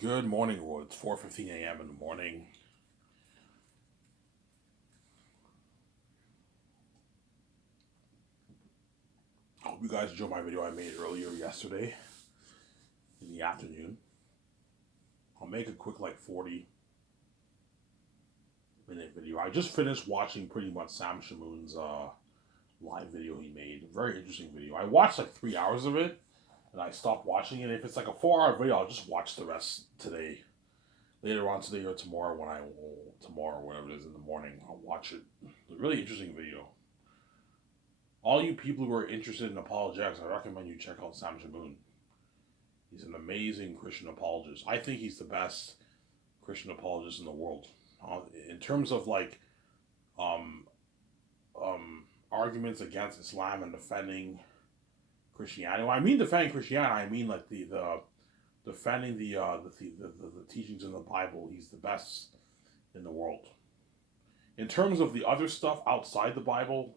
Good morning, world. It's 4:15 a.m. in the morning. Hope you guys enjoyed my video I made earlier yesterday in the afternoon. I'll make a quick 40-minute video. I just finished watching pretty much Sam Shamoon's live video he made. Very interesting video. I watched 3 hours of it and I stopped watching it. If it's a 4-hour video, I'll just watch the rest today. Later on today or tomorrow tomorrow, whatever it is in the morning, I'll watch it. It's a really interesting video. All you people who are interested in apologetics, I recommend you check out Sam Shamoon. He's an amazing Christian apologist. I think he's the best Christian apologist in the world. In terms of um, arguments against Islam and defending Christianity. When I mean defending Christianity, I mean the defending the teachings in the Bible. He's the best in the world. In terms of the other stuff outside the Bible,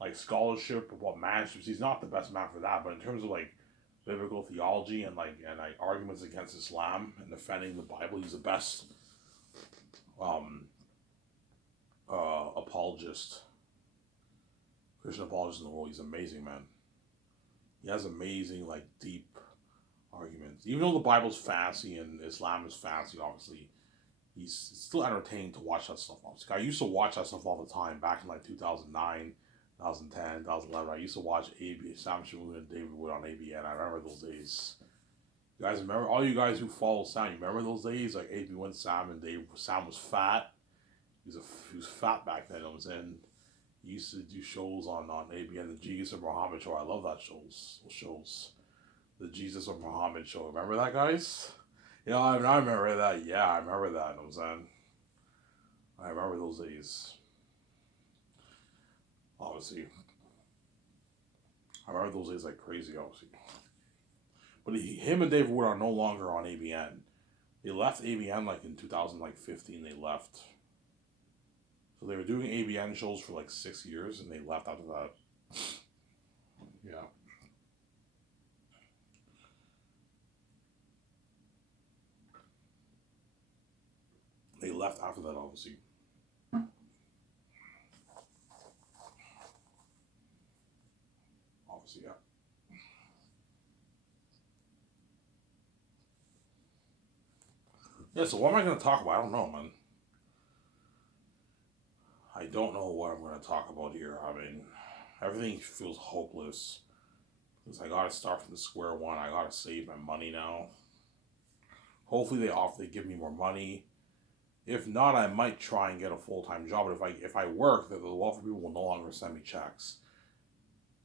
like scholarship about manuscripts, he's not the best man for that. But in terms of biblical theology and arguments against Islam and defending the Bible, he's the best apologist, Christian apologist in the world. He's amazing, man. He has amazing deep arguments. Even though the Bible's fancy and Islam is fancy, obviously, he's still entertaining to watch that stuff. Obviously, I used to watch that stuff all the time back in 2009. 2010, 2011, I used to watch Sam Shamoon and David Wood on ABN. I remember those days. You guys remember? All you guys who follow Sam, you remember those days? ABN, Sam, and Dave. Sam was fat. He was fat back then. I was in. He used to do shows on ABN, the Jesus of Muhammad show. I love that shows. The Jesus of Muhammad show. Remember that, guys? Yeah, I remember that. Yeah, I remember that. I was in. I remember those days. Obviously, I remember those days like crazy, obviously. But him and David Wood are no longer on ABN. They left ABN in 2015. They left. So they were doing ABN shows for 6 years, and they left after that. Yeah. They left after that, obviously. Yeah. Yeah, so what am I going to talk about? I don't know, man. I don't know what I'm going to talk about here. I mean, everything feels hopeless. Because I got to start from the square one. I got to save my money now. Hopefully they give me more money. If not, I might try and get a full-time job. But if I work, the welfare people will no longer send me checks.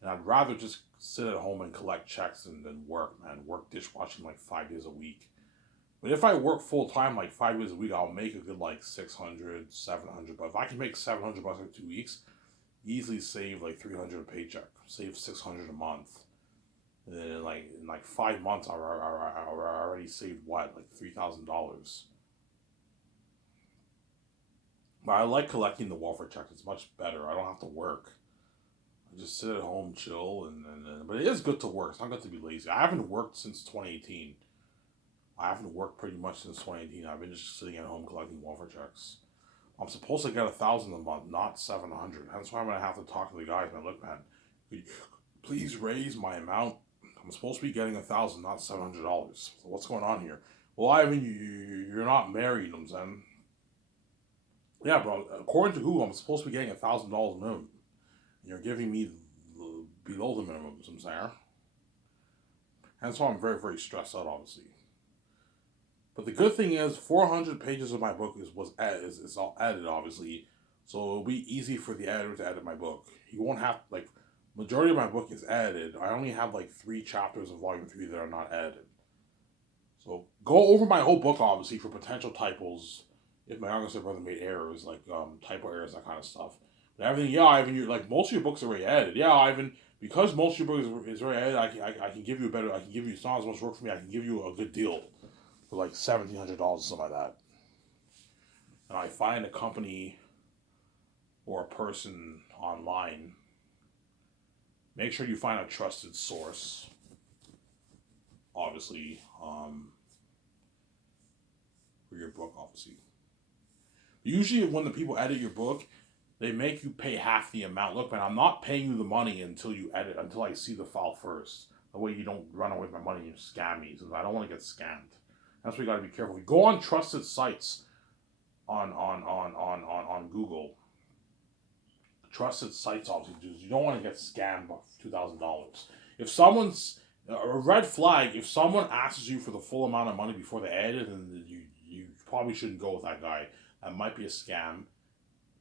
And I'd rather just sit at home and collect checks than work, man. Work dishwashing 5 days a week. But if I work full-time 5 days a week, I'll make a good 600, 700. But if I can make $700 in 2 weeks, easily save 300 a paycheck. Save 600 a month. And then in 5 months, I already saved $3,000. But I like collecting the welfare checks. It's much better. I don't have to work. I just sit at home, chill, but it is good to work. It's not good to be lazy. I haven't worked since 2018. I haven't worked pretty much since 2018. I've been just sitting at home collecting welfare checks. I'm supposed to get 1,000 a month, not 700. That's why I'm gonna have to talk to the guys. Man, look, man, could you please raise my amount? I'm supposed to be getting 1,000, not $700. So what's going on here? Well, Ivan, you're not married. You know what I'm saying? Yeah, bro. According to who, I'm supposed to be getting $1,000 minimum. And you're giving me below the minimum. You know what I'm saying? And so I'm very, very stressed out, obviously. But the good thing is, 400 pages of my book is all edited, obviously. So it'll be easy for the editor to edit my book. He won't have, majority of my book is edited. I only have 3 chapters of volume 3 that are not edited. So go over my whole book, obviously, for potential typos. If my younger brother made errors, typo errors, that kind of stuff. But everything, yeah, Ivan, you're most of your books are already edited. Yeah, Ivan, because most of your book is already edited, I can give you it's not as much work for me, I can give you a good deal. For $1,700 or something like that. And I find a company or a person online. Make sure you find a trusted source. Obviously, for your book, obviously. Usually, when the people edit your book, they make you pay half the amount. Look, man, I'm not paying you the money until you edit, until I see the file first. That way you don't run away with my money and you scam me. So I don't want to get scammed. That's why you got to be careful. Go on trusted sites on Google. Trusted sites, obviously, you don't want to get scammed of $2,000. If someone's a red flag, if someone asks you for the full amount of money before they edit, then you probably shouldn't go with that guy. That might be a scam.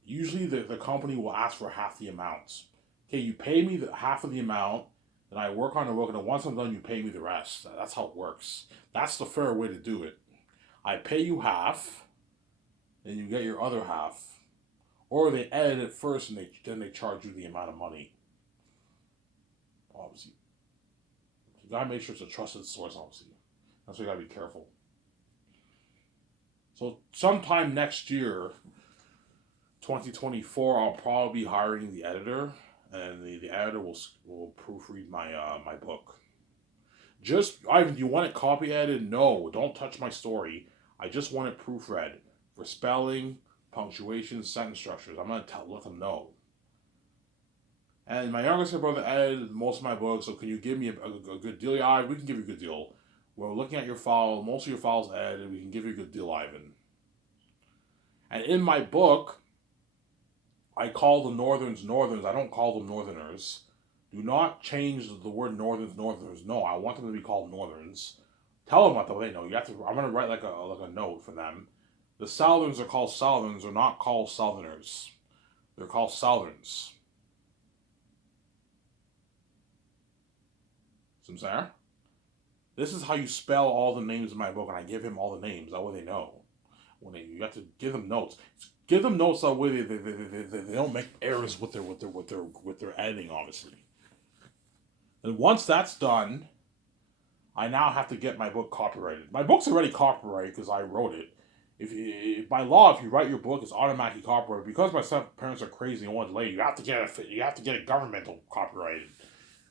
Usually the company will ask for half the amount. Okay, you pay me half of the amount, and I work on the book, and then once I'm done, you pay me the rest. That's how it works. That's the fair way to do it. I pay you half, and you get your other half. Or they edit it first, and then they charge you the amount of money. Obviously. You gotta make sure it's a trusted source, obviously. That's why you gotta be careful. So sometime next year, 2024, I'll probably be hiring the editor, and the editor will proofread my book. Just, Ivan, do you want it copy edited? No, don't touch my story. I just want it proofread for spelling, punctuation, sentence structures. I'm gonna let them know. And my youngest brother edited most of my books, so can you give me a good deal? Yeah, we can give you a good deal. We're looking at your file. Most of your files edited. We can give you a good deal, Ivan. And in my book, I call the Northerns Northerns. I don't call them Northerners. Do not change the word Northerns Northerners. No, I want them to be called Northerns. Tell them what they know. You have to. I'm gonna write like a note for them. The Southerns are called Southerns. They're not called Southerners. They're called Southerns. Samsara? This is how you spell all the names in my book, and I give him all the names. That way they know. You have to give them notes. Give them notes that way they don't make errors with their editing, obviously. And once that's done, I now have to get my book copyrighted. My book's already copyrighted because I wrote it. If by law, if you write your book, it's automatically copyrighted. Because my parents are crazy and want to delay, you have to get it governmental copyrighted.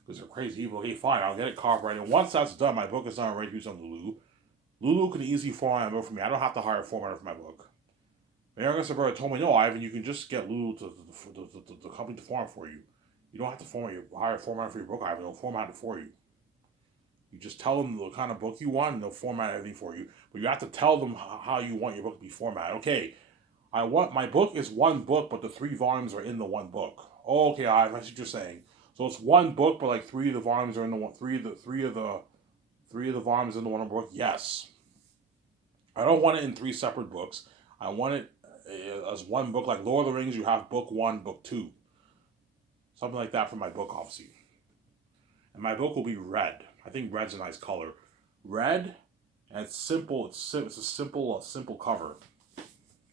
Because they're crazy people. Okay, fine, I'll get it copyrighted. And once that's done, my book is done, ready to use on Lulu. Lulu can easily format my book for me. I don't have to hire a formatter for my book. My youngest brother told me, no, Ivan, you can just get Lulu the company to format for you. You don't have to hire a formatter for your book, Ivan. They'll format it for you. You just tell them the kind of book you want, and they'll format everything for you. But you have to tell them how you want your book to be formatted. Okay, my book is one book, but the 3 volumes are in the one book. Oh, okay, I see what you're saying. So it's one book, but like 3 of the volumes are in the one. Three of the volumes in the one book. Yes. I don't want it in 3 separate books. I want it as one book. Like Lord of the Rings, you have book 1, book 2, something like that for my book, obviously. And my book will be red. I think red's a nice color. Red, and it's simple. It's a simple cover.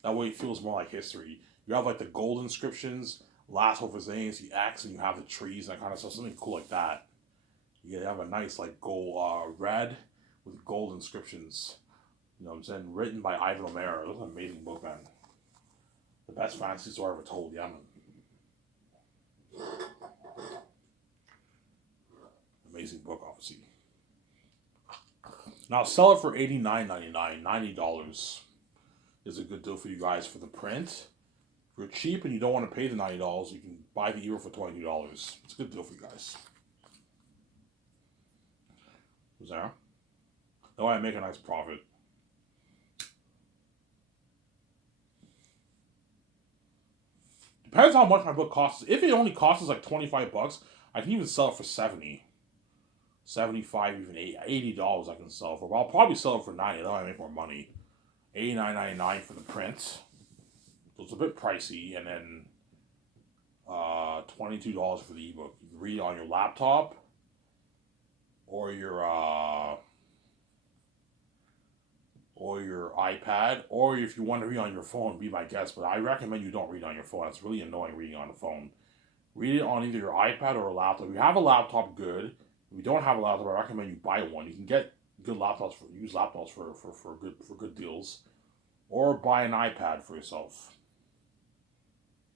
That way it feels more like history. You have like the gold inscriptions, Last Hope of Zanes, the axe, and you have the trees and that kind of stuff. Something cool like that. You have a nice like gold red with gold inscriptions. You know what I'm saying? Written by Ivan O'Meara. That's an amazing book, man. The best fantasy story ever told, yeah, man. Amazing book, obviously. Now sell it for $89.99, $90 is a good deal for you guys for the print. If you're cheap and you don't want to pay the $90, you can buy the ebook for $22. It's a good deal for you guys. Who's there? That way I make a nice profit. Depends how much my book costs. If it only costs like $25, I can even sell it for $70. $75, even $80 I can sell for. But I'll probably sell it for $90. That way I make more money. $89.99 for the print. So it's a bit pricey, and then $22 for the ebook. You can read it on your laptop or your iPad, or if you want to read on your phone, be my guest. But I recommend you don't read on your phone. It's really annoying reading on the phone. Read it on either your iPad or a laptop. If you have a laptop, good. If you don't have a laptop, I recommend you buy one. You can get good laptops for good deals, or buy an iPad for yourself.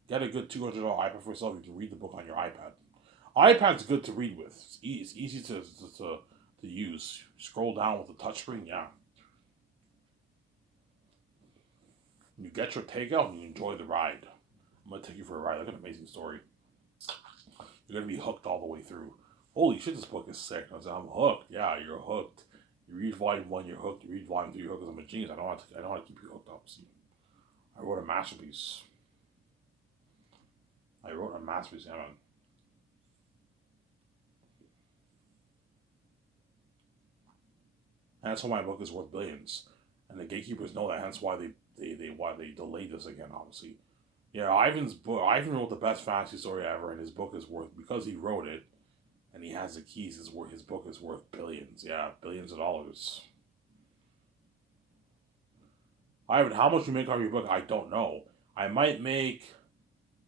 Get a good $200 iPad for yourself. You can read the book on your iPad. iPad's good to read with. It's easy to use. Scroll down with the touchscreen, yeah. You get your takeout and you enjoy the ride. I'm gonna take you for a ride. Look at an amazing story. You're gonna be hooked all the way through. Holy shit, this book is sick. I was like, I'm hooked. Yeah, you're hooked. You read volume one, you're hooked. You read volume two, you're hooked. 'Cause I'm a genius. I know how to keep you hooked up. See, I wrote a masterpiece. Yeah, man. And that's why my book is worth billions. And the gatekeepers know that. Hence why they delayed this again. Obviously, yeah. Ivan's book. Ivan wrote the best fantasy story ever, and his book is worth, because he wrote it and he has the keys. His book is worth billions. Yeah, billions of dollars. Ivan, how much you make off your book? I don't know. I might make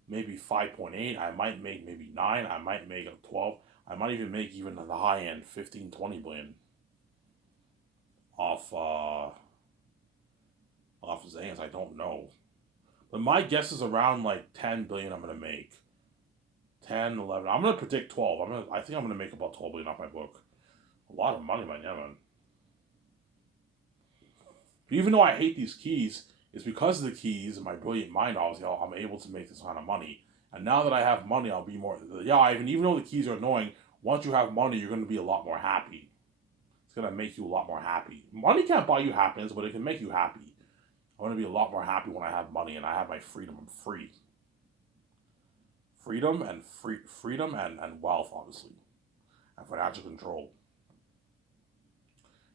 maybe 5.8. I might make maybe 9. I might make 12. I might even make even the high end 15, 20 billion off off his hands. I don't know. But my guess is around like 10 billion I'm gonna make. 10, 11. I'm gonna predict 12. I think I'm gonna make about 12 billion off my book. A lot of money, man. Yeah, man. But even though I hate these keys, it's because of the keys and my brilliant mind, obviously, I'm able to make this kind of money. And now that I have money, I'll be more. Yeah, even though the keys are annoying, once you have money, you're going to be a lot more happy. It's going to make you a lot more happy. Money can't buy you happiness, but it can make you happy. I'm going to be a lot more happy when I have money and I have my freedom. I'm free. Freedom and wealth, obviously, and financial control.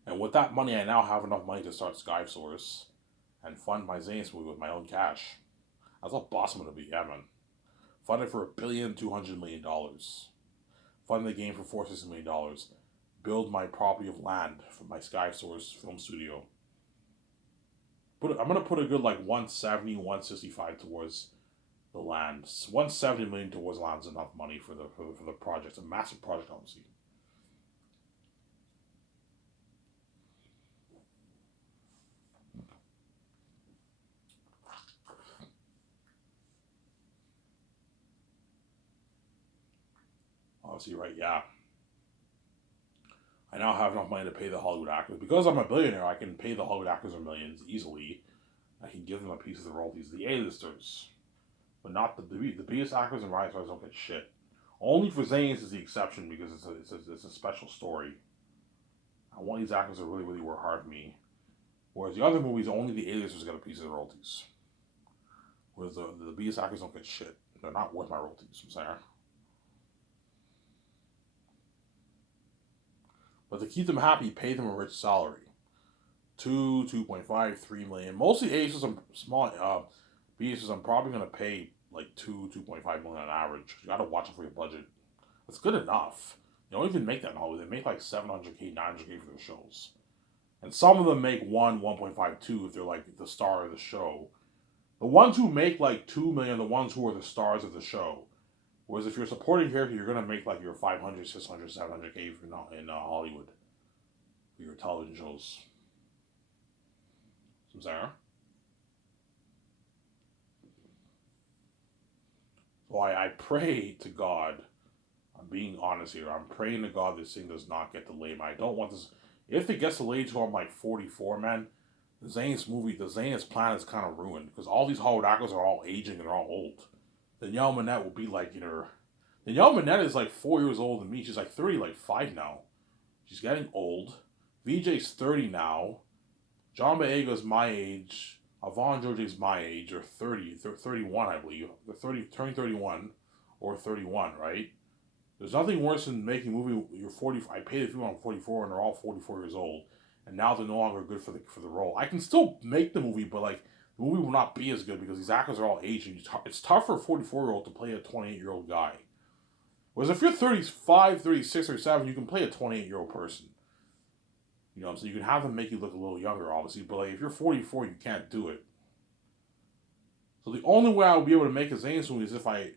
And with that money, I now have enough money to start Skysource and fund my Zane's movie with my own cash. That's a boss I'm gonna be, yeah, man. Fund it for $1,200,000,000. Fund the game for $460 million. Build my property of land for my Skysource film studio. I'm gonna put a good like 170, 165 towards the land. 170 million towards land is enough money for the project. It's a massive project, obviously. Obviously, right? Yeah. I now have enough money to pay the Hollywood actors. Because I'm a billionaire, I can pay the Hollywood actors their millions easily. I can give them a piece of the royalties. The A-listers. But not the biggest actors and rising stars don't get shit. Only for Zane's is the exception because it's a special story. I want these actors to really, really work hard for me. Whereas the other movies, only the A-listers get a piece of the royalties. Whereas the biggest actors don't get shit. They're not worth my royalties, I'm saying. But to keep them happy, pay them a rich salary. 2.5, 3 million. Mostly Aces, I'm small. BSs, I'm probably gonna pay like 2.5 million on average. You gotta watch it for your budget. That's good enough. They don't even make that in Hollywood. They make like 700K, 900K for their shows. And some of them make 1.5, 2 if they're like the star of the show. The ones who make like 2 million are the ones who are the stars of the show. Whereas if you're a supporting character, you're gonna make like your 500, 600, 700K if you're not in Hollywood for your television shows. Sarah. So I pray to God. I'm being honest here. I'm praying to God this thing does not get delayed. I don't want this. If it gets delayed till I'm like 44, man, the Zane's plan is kind of ruined because all these Hollywood actors are all aging and they're all old. Danielle Minette will be like, Danielle Minette is like 4 years older than me. She's like 30, like 5 now. She's getting old. VJ's 30 now. John Boyega's my age. Yvonne George's my age, or 30, 31, I believe. They're 30, turning 31, or 31, right? There's nothing worse than making a movie. You're 40. I paid the people on 44, and they're all 44 years old, and now they're no longer good for the role. I can still make the movie, but like the movie will not be as good because these actors are all aging. It's tough for a 44-year-old to play a 28-year-old guy. Whereas if you're 35, 36, or 37, you can play a 28-year-old person. You know what I'm saying? You can have them make you look a little younger, obviously, but like if you're 44, you can't do it. So the only way I will be able to make a Zane's movie is if I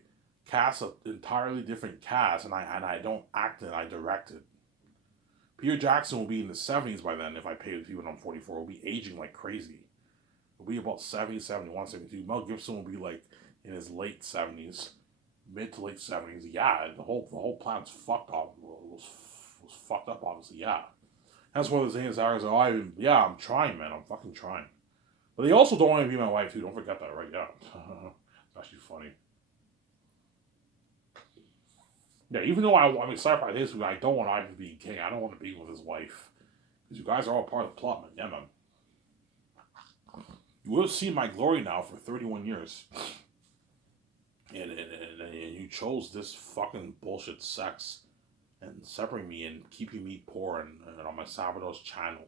cast an entirely different cast and I don't act it, I direct it. Peter Jackson will be in the 70s by then if I pay the people on 44. He'll be aging like crazy. He'll be about 70, 71, 72. Mel Gibson will be like in his late 70s, mid to late 70s. Yeah, the whole plan's fucked up. Was fucked up, obviously, yeah. That's one of the things I was like, I'm trying, man. I'm fucking trying. But they also don't want to be my wife too. Don't forget that, right? Yeah, it's actually funny. Yeah, even though I'm excited by this, I don't want Ivan to be king. I don't want to be with his wife because you guys are all part of the plot, man. Yeah, man. You will see my glory now for 31 years. And you chose this fucking bullshit sex and separating me and keeping me poor and on my Salvador's channel.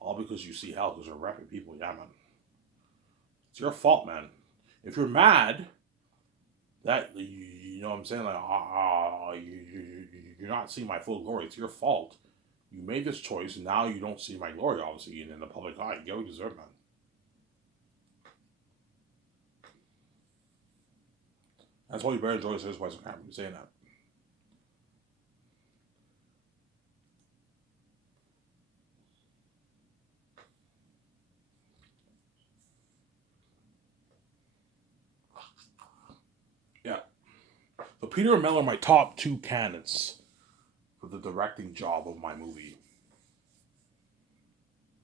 All because you see hell because you're rapping people. Yeah, man. It's your fault, man. If you're mad that, you know what I'm saying? Like, you're not seeing my full glory. It's your fault. You made this choice and now you don't see my glory, obviously, in the public eye. You get what you deserve, man. That's why you better enjoy this. Why I'm happy saying that. Yeah. So Peter and Mel are my top two candidates for the directing job of my movie.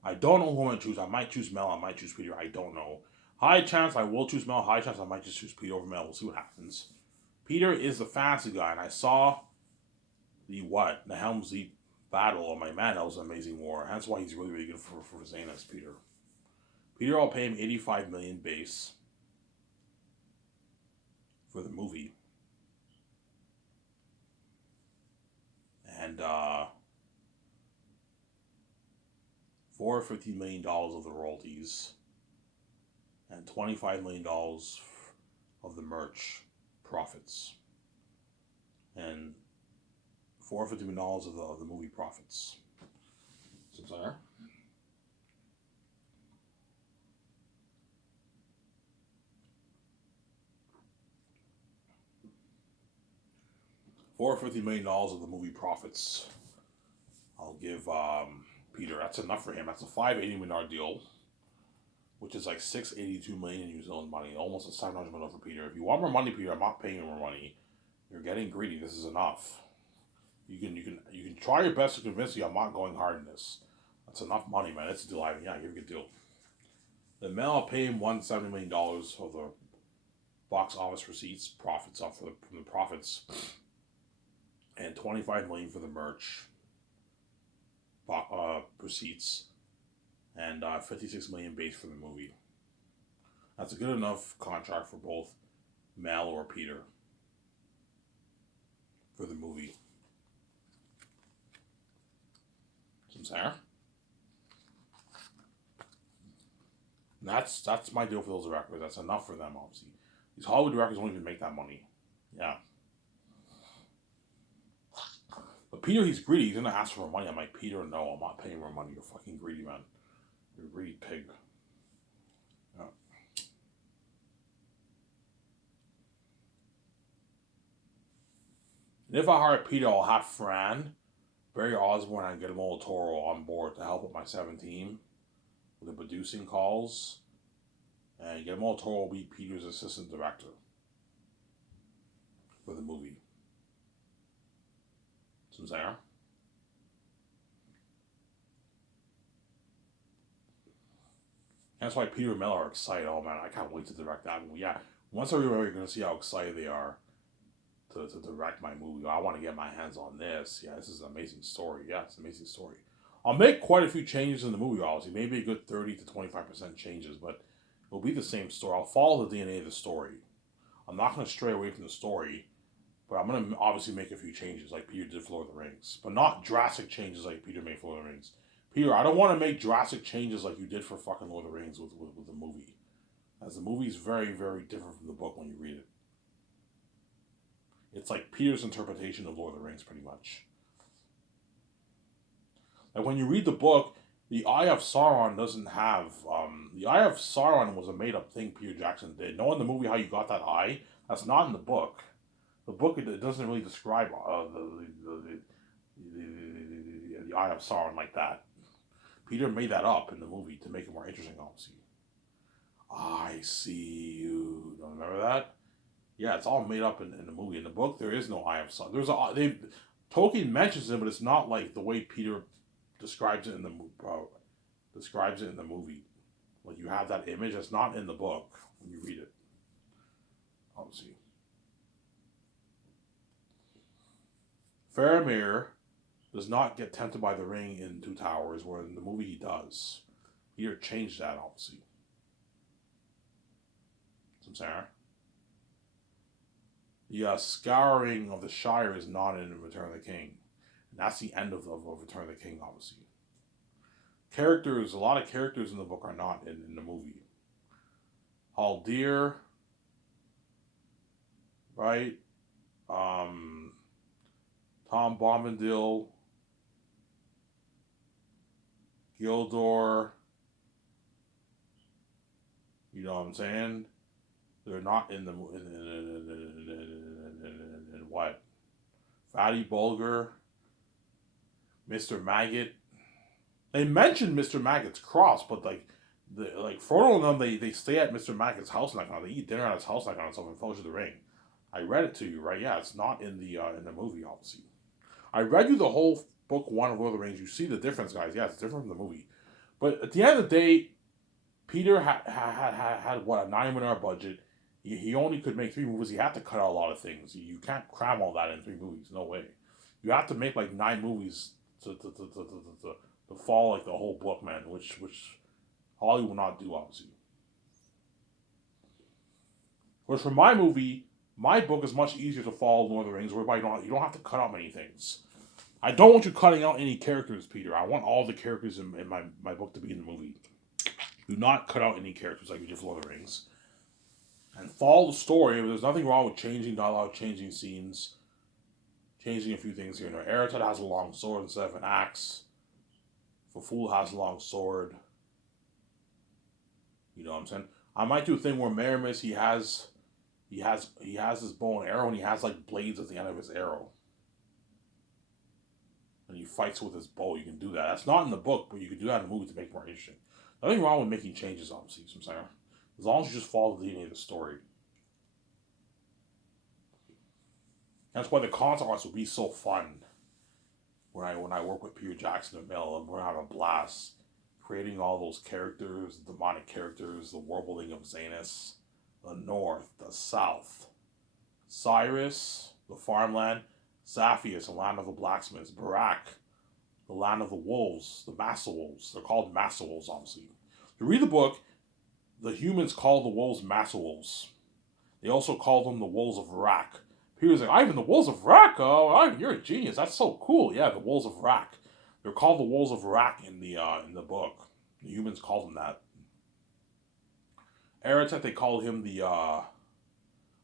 I don't know who I'm going to choose. I might choose Mel. I might choose Peter. I don't know. High chance I will choose Mel. High chance I might just choose Peter over Mel. We'll see what happens. Peter is the fantasy guy, and I saw the Helm's Deep battle on my man. That was an amazing war. That's why he's really, really good for Zanas, Peter. Peter, I'll pay him 85 million base for the movie. And $450 million of the royalties and $25 million of the merch profits and $450 million of the movie profits. So there. $450 million of the movie profits. I'll give Peter. That's enough for him. That's a $580 million deal, which is like $682 million in New Zealand money, almost a $700 million for Peter. If you want more money, Peter, I'm not paying you more money. You're getting greedy. This is enough. You can try your best to convince me I'm not going hard in this. That's enough money, man. It's a deal. Yeah, give a good deal. The Mel, I'll pay him $170 million of the box office receipts, profits off from the profits, and $25 million for the merch receipts, and $56 million base for the movie. That's a good enough contract for both Mel or Peter for the movie. Some Sarah. That's my deal for those directors. That's enough for them, obviously. These Hollywood directors don't even make that money. Yeah. But Peter, he's greedy. He's gonna ask for more money. I'm like, Peter, no, I'm not paying more money. You're fucking greedy, man. You're a greedy pig. Yeah. And if I hire Peter, I'll have Fran, Barry Osborne, and Guillermo del Toro on board to help with my 17 with the producing calls. And Guillermo del Toro will be Peter's assistant director for the movie. Some there. That's why Peter and Mel are excited. Oh man, I can't wait to direct that movie. Yeah, once everybody gonna see how excited they are to direct my movie. I want to get my hands on this. Yeah, this is an amazing story. Yeah, it's an amazing story. I'll make quite a few changes in the movie, obviously. Maybe a good 30 to 25% changes, but it'll be the same story. I'll follow the DNA of the story. I'm not going to stray away from the story, but I'm going to obviously make a few changes like Peter did for Lord of the Rings, but not drastic changes like Peter made for Lord of the Rings. Peter, I don't want to make drastic changes like you did for fucking Lord of the Rings with the movie. As the movie is very, very different from the book when you read it. It's like Peter's interpretation of Lord of the Rings, pretty much. Like when you read the book, the Eye of Sauron doesn't have. The Eye of Sauron was a made up thing Peter Jackson did. Know in the movie how you got that eye? That's not in the book. The book, it doesn't really describe the Eye of Sauron like that. Peter made that up in the movie to make it more interesting, obviously. I see you. Don't remember that? Yeah, it's all made up in the movie. In the book, there is no Eye of Sauron. Tolkien mentions it, but it's not like the way Peter describes it in the movie. Like you have that image that's not in the book when you read it. Obviously, Faramir does not get tempted by the ring in Two Towers, where in the movie he does. Peter changed that, obviously. Some Sarah. The scouring of the Shire is not in Return of the King. And that's the end of Return of the King, obviously. Characters, a lot of characters in the book are not in the movie. Haldir, right? Um, Tom Bombadil, Gildor, you know what I'm saying? They're not in the in what? Fatty Bulger, Mr. Maggot. They mentioned Mr. Maggot's cross, but like Frodo and them, they stay at Mr. Maggot's house like on. They eat dinner at his house like on something. Fellowship of the Ring. I read it to you, right? Yeah, it's not in the movie, obviously. I read you the whole book one of Lord of the Rings. You see the difference, guys. Yeah, it's different from the movie. But at the end of the day, Peter had what, a $9 million budget. He only could make 3 movies. He had to cut out a lot of things. You can't cram all that in 3 movies. No way. You have to make like 9 movies to follow like the whole book, man. Which Hollywood will not do, obviously. Whereas for my movie, my book is much easier to follow Lord of the Rings, whereby you don't have to cut out many things. I don't want you cutting out any characters, Peter. I want all the characters in my book to be in the movie. Do not cut out any characters like you did for Lord of the Rings. And follow the story. There's nothing wrong with changing dialogue, changing scenes, changing a few things here and there. Eretad has a long sword instead of an axe. Faful has a long sword. You know what I'm saying? I might do a thing where Maramis he has his bow and arrow, and he has like blades at the end of his arrow. And he fights with his bow. You can do that. That's not in the book, but you can do that in the movie to make it more interesting. Nothing wrong with making changes, obviously, I'm saying. As long as you just follow the DNA of the story. That's why the concept arts will be so fun. When I work with Peter Jackson and Mel, and we're having a blast creating all those characters, the demonic characters, the world building of Zanus, the North, the South, Cyrus, the farmland, Zaphius, the land of the blacksmiths, Barak, the land of the wolves, the Massa wolves. They're called Massa wolves, obviously. If you read the book, the humans call the wolves Massa wolves. They also call them the wolves of Rak. Peter's like, Ivan, the wolves of Rak? Oh, Ivan, you're a genius. That's so cool. Yeah, the wolves of Rak. They're called the wolves of Rak in the book. The humans call them that. Ereteth, they call him the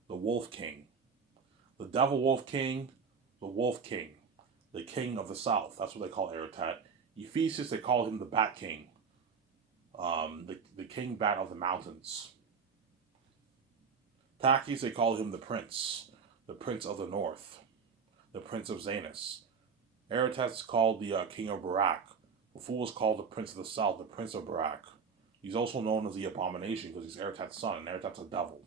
Wolf King. The Devil Wolf King, the Wolf King. The King of the South. That's what they call Ereteth. Ephesus, they call him the Bat King. The King Bat of the Mountains. Takis, they call him the Prince of the North, the Prince of Zanus. Ereteth is called the King of Barak. The Fool is called the Prince of the South, the Prince of Barak. He's also known as the Abomination because he's Ereteth's son, and Ereteth's a devil.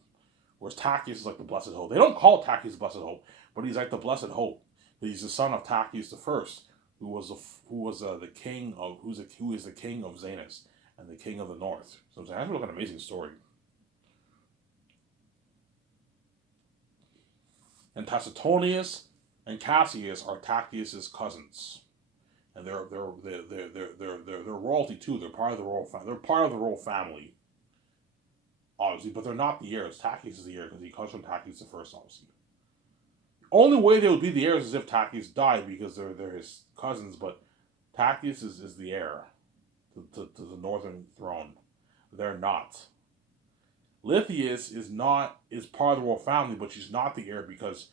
Whereas Takis is like the Blessed Hope. They don't call Takis the Blessed Hope, but he's like the Blessed Hope. He's the son of Takis the First, who is the king of who is the king of Zanus and the king of the North. So that's really an amazing story. And Tacitonius and Cassius are Tactius's cousins, and they're royalty too. They're part of the royal family. They're part of the royal family, obviously, but they're not the heirs. Tactius is the heir because he comes from Tactius the First, obviously. The only way they would be the heirs is if Tactius died because they're his cousins, but Tactius is the heir to the northern throne. They're not. Lithius is part of the royal family, but she's not the heir because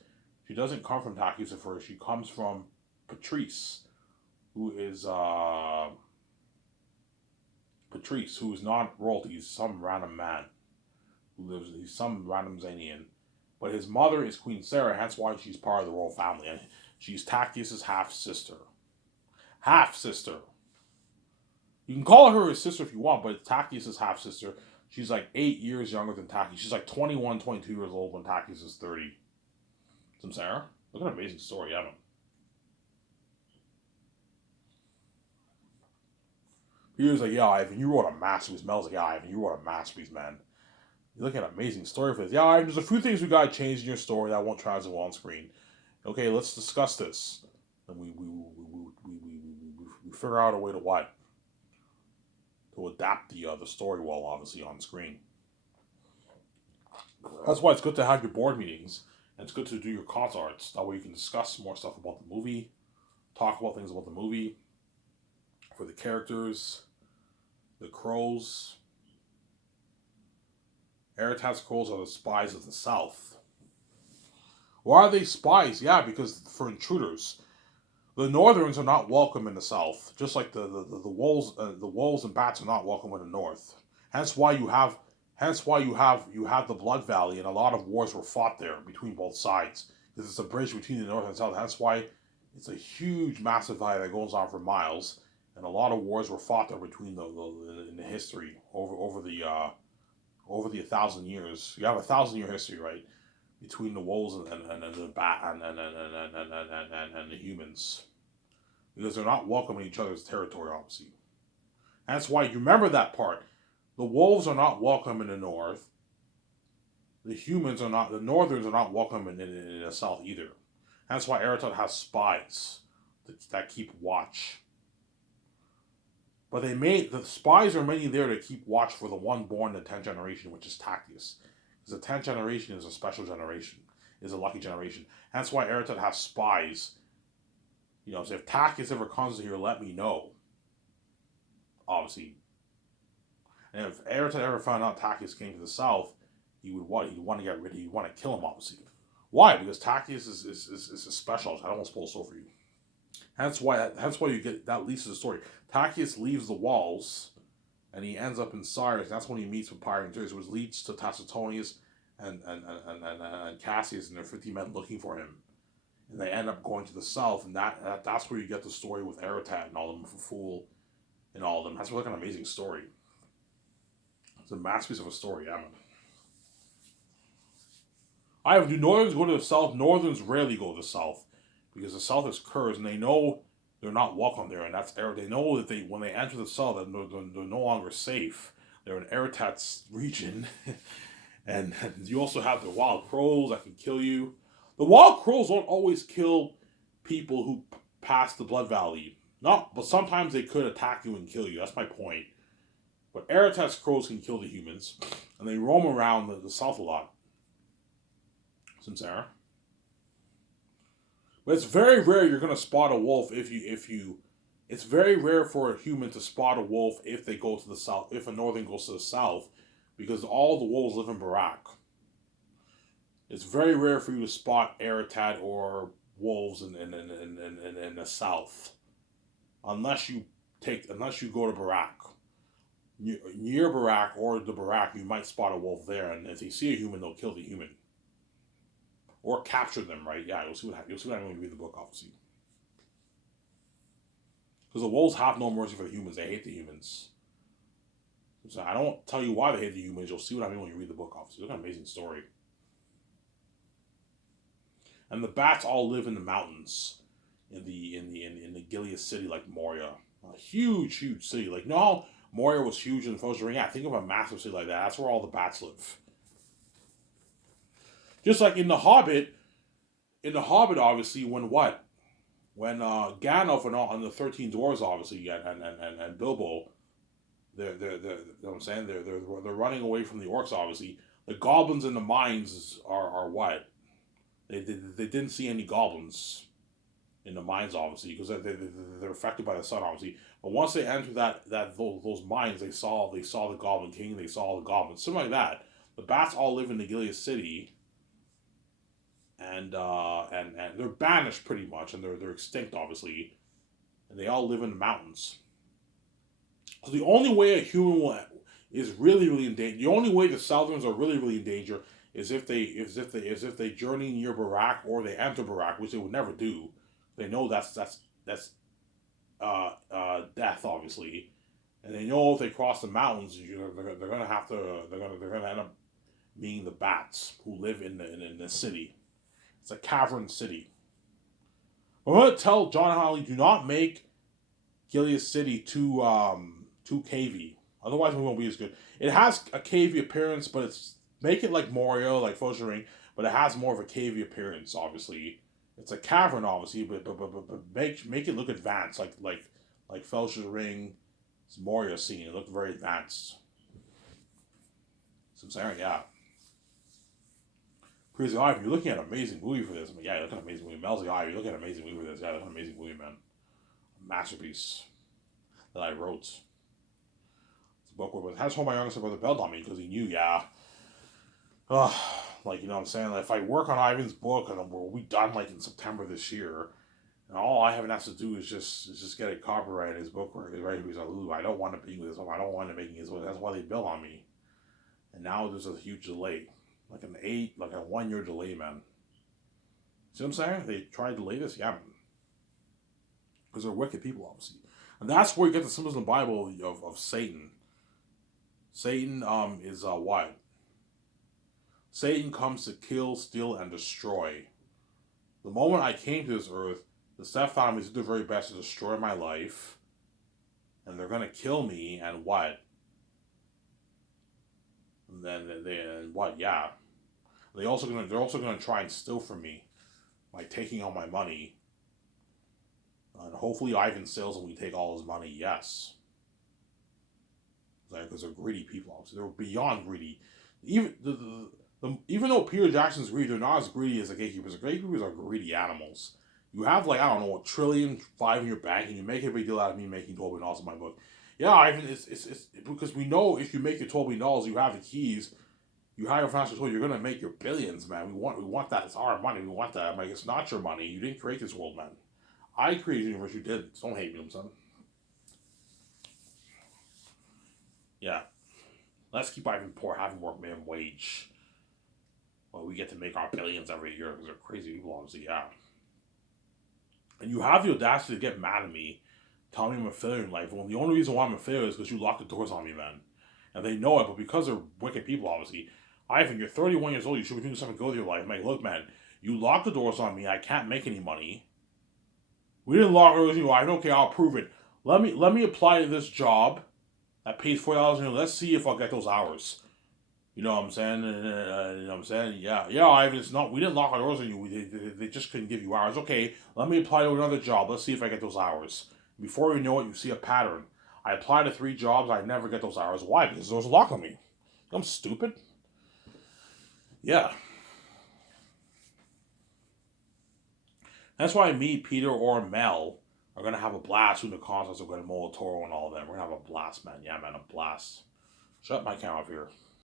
she doesn't come from Tactius the First. She comes from Patrice, who is not royalty. He's some random man he's some random Zanian. But his mother is Queen Sarah, hence why she's part of the royal family, and she's Tactius's half sister. Half sister. You can call her his sister if you want, but it's Tactius's half sister. She's like 8 years younger than Tactius. She's like 21, 22 years old when Tactius is 30. Some Sarah? Look at an amazing story, Evan. He was like, yeah, Ivan, you wrote a masterpiece. Mel's like, yeah, Ivan, you wrote a masterpiece, man. You're looking at an amazing story for this. Yeah, Ivan, there's a few things we got to change in your story that won't translate well on screen. Okay, let's discuss this. And we figure out a way to what? To adapt the story well, obviously, on screen. That's why it's good to have your board meetings, and it's good to do your concept arts. That way you can discuss more stuff about the movie, talk about things about the movie, for the characters, the crows. Eretat's crows are the spies of the South. Why are they spies? Yeah, because for intruders. The Northerns are not welcome in the South, just like the wolves and bats are not welcome in the North. Hence why you have the Blood Valley, and a lot of wars were fought there between both sides, because it's a bridge between the North and South. That's why it's a huge, massive valley that goes on for miles, and a lot of wars were fought there between in the history over the 1,000 years. You have 1,000 year history, right, between the wolves and the bat and the humans, because they're not welcome in each other's territory, obviously. That's why you remember that part. The wolves are not welcome in the north. The Northerns are not welcome in the south either. That's why Eretat has spies that keep watch. But the spies are mainly there to keep watch for the one born in the 10th generation, which is Tactius. Because the 10th generation is a special generation, is a lucky generation. That's why Eretat has spies. So if Tactius ever comes here, let me know. Obviously. And if Eretat ever found out Tactius came to the south, he'd want to get rid of him. He'd want to kill him, obviously. Why? Because Tactius is a special. I don't want to spoil so for you. That's why you get that leads to the story. Tactius leaves the walls, and he ends up in Cyrus. That's when he meets with Pyrantyrs, which leads to Tacitonius and Cassius and their 50 men looking for him, and they end up going to the south, and that's where you get the story with Eretat and all of them for Fool, and all of them. That's like an amazing story. It's a masterpiece of a story, yeah. Do Northerns go to the south? Northerns rarely go to the south, because the south is cursed, and they know they're not welcome there, and that's they know that when they enter the south, they're no longer safe. They're in Eretat's region, and you also have the wild crows that can kill you. The wild crows don't always kill people who pass the Blood Valley, but sometimes they could attack you and kill you. That's my point. But Eretat's crows can kill the humans, and they roam around the south a lot. Sincera. But it's very rare you're gonna spot a wolf if you. It's very rare for a human to spot a wolf if they go to the south. If a northern goes to the south, because all the wolves live in Barak. It's very rare for you to spot Eretat or wolves in the south, unless you go to Barak. Near Barak or the Barak, you might spot a wolf there, and if they see a human, they'll kill the human. Or capture them, right? Yeah, you'll see what happens when you read the book, obviously. Because the wolves have no mercy for the humans. They hate the humans. So I don't tell you why they hate the humans. You'll see what I mean when you read the book, obviously. It's an amazing story. And the bats all live in the mountains, in the Gilead city, like Moria. A huge, huge city. Like, no, Moria was huge in the Fellowship of the Ring. Yeah, think of a massive city like that. That's where all the bats live. Just like in The Hobbit, obviously, when Gandalf and the 13 Dwarves, obviously, and Bilbo, they're you know what I'm saying? They're running away from the orcs, obviously. The goblins in the mines are what? They didn't see any goblins in the mines, obviously, because they're affected by the sun, obviously. But once they entered those mines, they saw the Goblin King, they saw the goblins, something like that. The bats all live in the Gilead city. And they're banished pretty much, and they're extinct, obviously, and they all live in the mountains. So the only way a human is really, really in danger. The only way the Southerns are really, really in danger is if they journey near Barak or they enter Barak, which they would never do. They know that's death, obviously, and they know if they cross the mountains, they're gonna end up being the bats who live in the city. It's a cavern city. I'm going to tell John Howley, do not make Gilead City too too cavey. Otherwise, it won't be as good. It has a cavey appearance, but it's make it like Mario, like Fellowship Ring, but it has more of a cavey appearance. Obviously, it's a cavern, obviously, but make it look advanced, like Fellowship Ring, Mario scene. It looked very advanced. So I'm saying, yeah. Crazy Eye, you're looking at an amazing movie for this. I mean, yeah, you're looking at an amazing movie. Mel's Eye, you're looking at an amazing movie for this. Yeah, you're looking at an amazing movie, man. A masterpiece that I wrote. It's a book where it has hold my youngest brother belt on me because he knew, yeah. Like, you know what I'm saying? Like, if I work on Ivan's book and we'll be done like in September this year, and all Ivan has to do is just get a copyright in his book where he's right. He's like, ooh, I don't want to be with this one. I don't want to making his book. That's why they built on me. And now there's a huge delay. Like a 1 year delay, man. See what I'm saying? They tried to delay this? Yeah, man. Because they're wicked people, obviously. And that's where you get the symbols in the Bible of Satan. Satan is what? Satan comes to kill, steal, and destroy. The moment I came to this earth, the stepfamily did their very best to destroy my life. And they're gonna kill me, and what? And then and what? Yeah. They're also gonna try and steal from me by taking all my money. And hopefully Ivan steals and we take all his money, yes. Because they're greedy people, obviously. They're beyond greedy. Even though Peter Jackson's greedy, they're not as greedy as the gatekeepers. The gatekeepers are greedy animals. You have like, I don't know, $1.5 trillion in your bank and you make a big deal out of me making $12 billion in my book. Yeah, Ivan, it's because we know if you make your $12 billion, you have the keys, you have your financial tool, you're gonna make your billions, man. We want that. It's our money. We want that. I'm like, it's not your money. You didn't create this world, man. I created the universe. You did. So don't hate me, son. Yeah. Let's keep Ivan poor, having more minimum wage. Well, we get to make our billions every year because they're crazy people, obviously, yeah. And you have the audacity to get mad at me, telling me I'm a failure in life. Well, the only reason why I'm a failure is because you locked the doors on me, man. And they know it, but because they're wicked people, obviously. Ivan, you're 31 years old. You should be doing something good with your life. I'm like, look, man, you locked the doors on me. I can't make any money. We didn't lock the doors on you. I don't care. I'll prove it. Let me apply to this job that pays $40 an hour. Let's see if I'll get those hours. You know what I'm saying? You know what I'm saying? Yeah, Ivan, it's not, we didn't lock our doors on you. They just couldn't give you hours. Okay, let me apply to another job. Let's see if I get those hours. Before you know it, you see a pattern. I apply to 3 jobs, I never get those hours. Why? Because there's a lock on me. I'm stupid. Yeah. That's why me, Peter, or Mel are going to have a blast when the concerts are going to Molotoro and all of them. We're going to have a blast, man. Yeah, man, a blast. Shut my camera off here.